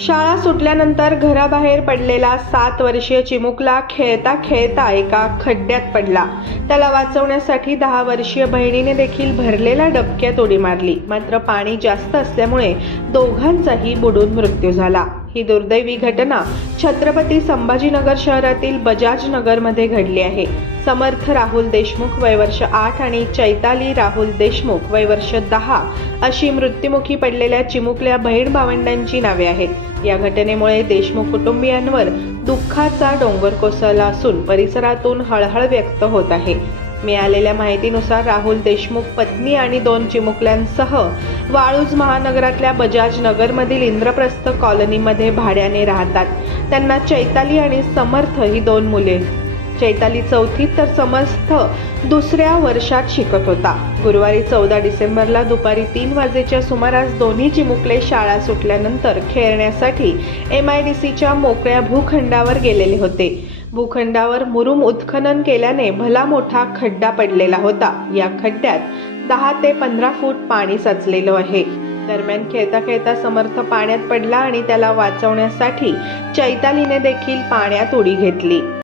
शाळा सुटल्यानंतर घराबाहेर पडलेला सात वर्षीय चिमुकला खेळता खेळता एका खड्ड्यात पडला. त्याला वाचवण्यासाठी दहा वर्षीय बहिणीने देखील भरलेल्या डबक्यात उडी मारली. मात्र पाणी जास्त असल्यामुळे दोघांचाही बुडून मृत्यू झाला. ही दुर्दैवी घटना छत्रपती संभाजीनगर शहरातील बजाज नगरमध्ये घडली आहे. समर्थ राहुल देशमुख वय वर्ष आठ आणि चैताली राहुल देशमुख वय वर्ष दहा अशी मृत्युमुखी पडलेल्या चिमुकल्या बहीण भावंडांची नावे आहेत. या घटनेमुळे देशमुख कुटुंबियांवर दुःखाचा डोंगर कोसळला असून परिसरातून हळहळ व्यक्त होत आहे. मिळालेल्या माहितीनुसार राहुल देशमुख पत्नी आणि दोन चिमुकल्यांसह वाळूज महानगरातल्या बजाज नगरमधील इंद्रप्रस्थ कॉलनीमध्ये भाड्याने राहतात. त्यांना चैताली आणि समर्थ ही दोन मुले. चैताली चौथीत तर समर्थ दुसऱ्या वर्षात शिकत होता. गुरुवारी चौदा डिसेंबरला दुपारी तीन वाजेच्या सुमारास दोन्ही चिमुकले शाळा सुटल्यानंतर खेळण्यासाठी एम आय डी सीच्या मोकळ्या भूखंडावर गेलेले होते. भूखंडावर मुरुम उत्खनन केल्याने भला मोठा खड्डा पडलेला होता. या खड्ड्यात दहा ते पंधरा फूट पाणी साचलेलं आहे. दरम्यान खेळता खेळता समर्थ पाण्यात पडला आणि त्याला वाचवण्यासाठी चैतालीने देखील पाण्यात उडी घेतली.